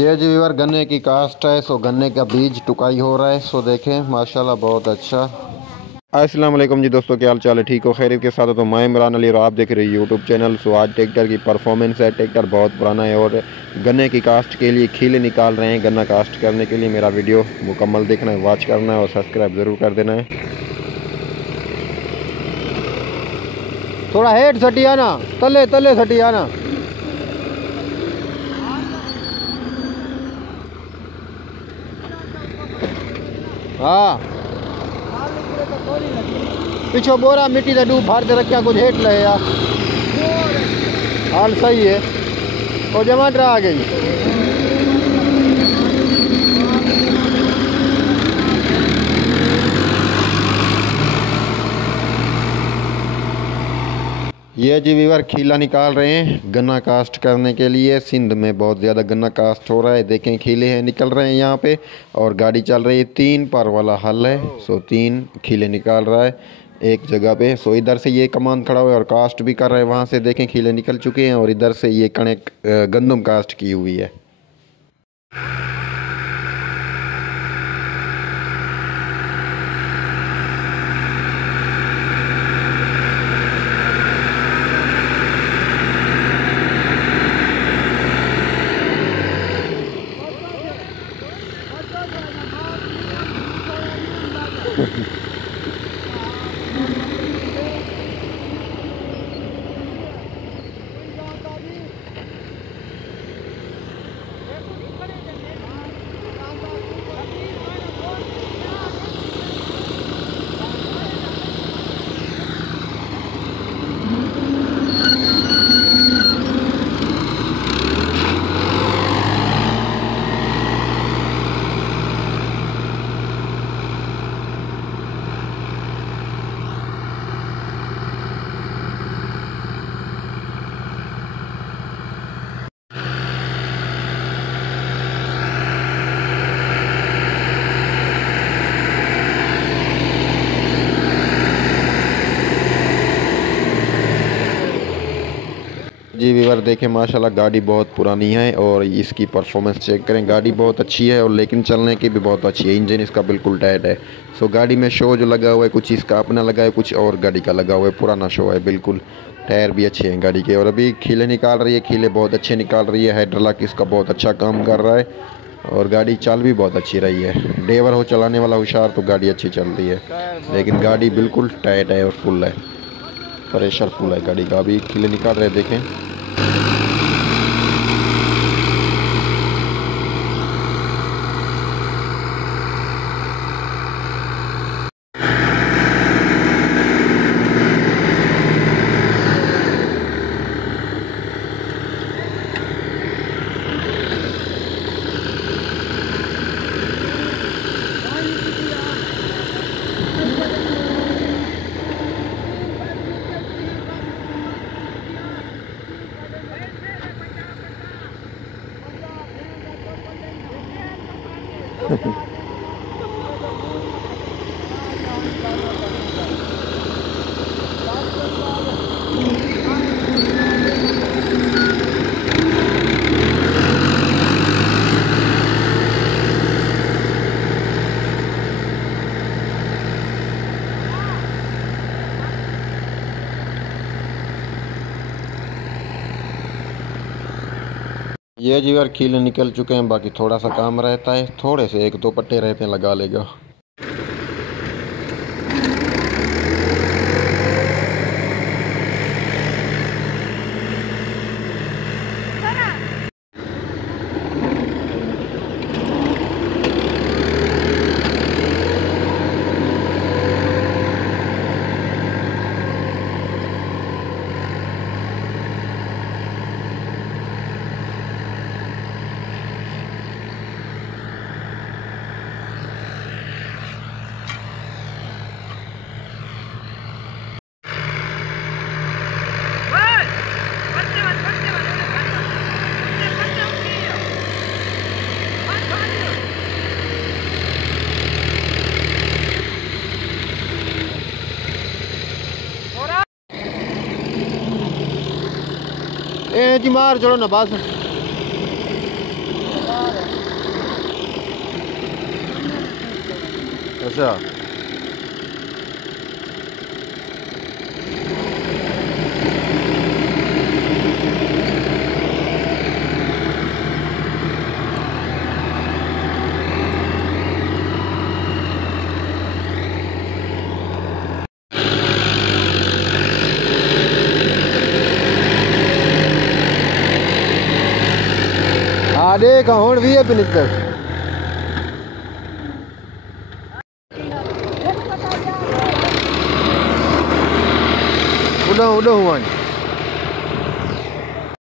ये जी व्यूअर गन्ने की कास्ट है। सो गन्ने का बीज टुकाई हो रहा है। सो देखें माशाल्लाह बहुत अच्छा। अस्सलाम वालेकुम जी दोस्तों, क्या हाल चाल है? ठीक हो? खैरियत के साथ हो? तो मैं इमरान अली और आप देख रहे हैं यूट्यूब चैनल। सो आज ट्रैक्टर की परफॉर्मेंस है। ट्रैक्टर बहुत पुराना है और गन्ने की कास्ट के लिए खीले निकाल रहे हैं। गन्ना कास्ट करने के लिए मेरा वीडियो मुकम्मल देखना है, वॉच करना है और सब्सक्राइब ज़रूर कर देना है। थोड़ा हेड सटिया ना, तले तले सटिया ना। हाँ पिछो बोरा मिट्टी का डूब फाड़ के रखा कुछ हेठ ले यार। हाल सही है और जमाट आ गई। ये जी वीवर खीला निकाल रहे हैं गन्ना कास्ट करने के लिए। सिंध में बहुत ज़्यादा गन्ना कास्ट हो रहा है। देखें खीले हैं निकल रहे हैं यहाँ पे और गाड़ी चल रही है। 3 पर वाला हल है। सो 3 खीले निकाल रहा है एक जगह पे। सो इधर से ये कमान खड़ा हुआ है और कास्ट भी कर रहे हैं। वहाँ से देखें खीले निकल चुके हैं और इधर से ये कणक गंदम कास्ट की हुई है। जी वीवर देखें माशाल्लाह गाड़ी बहुत पुरानी है और इसकी परफॉर्मेंस चेक करें। गाड़ी बहुत अच्छी है और लेकिन चलने की भी बहुत अच्छी है। इंजन इसका बिल्कुल टाइट है। सो गाड़ी में शो जो लगा हुआ है कुछ इसका अपना लगा है, कुछ और गाड़ी का लगा हुआ है। पुराना शो है बिल्कुल। टायर भी अच्छे हैं गाड़ी के और अभी खीले निकाल रही है। खीले बहुत अच्छे निकाल रही है। हाइड्रोलिक इसका बहुत अच्छा काम कर रहा है और गाड़ी चाल भी बहुत अच्छी रही है। ड्राइवर हो चलाने वाला होशियार तो गाड़ी अच्छी चल रही है, लेकिन गाड़ी बिल्कुल टाइट है और फुल है। प्रेशर फुल है गाड़ी का। अभी खीले निकाल रहे देखें। ये जी यार खीले निकल चुके हैं। बाकी थोड़ा सा काम रहता है, थोड़े से 1-2 पट्टे रहते हैं, लगा लेगा। जी मार चलो ना बस। अच्छा देख हुण भी है निकल उड़ा उड़ा हुआ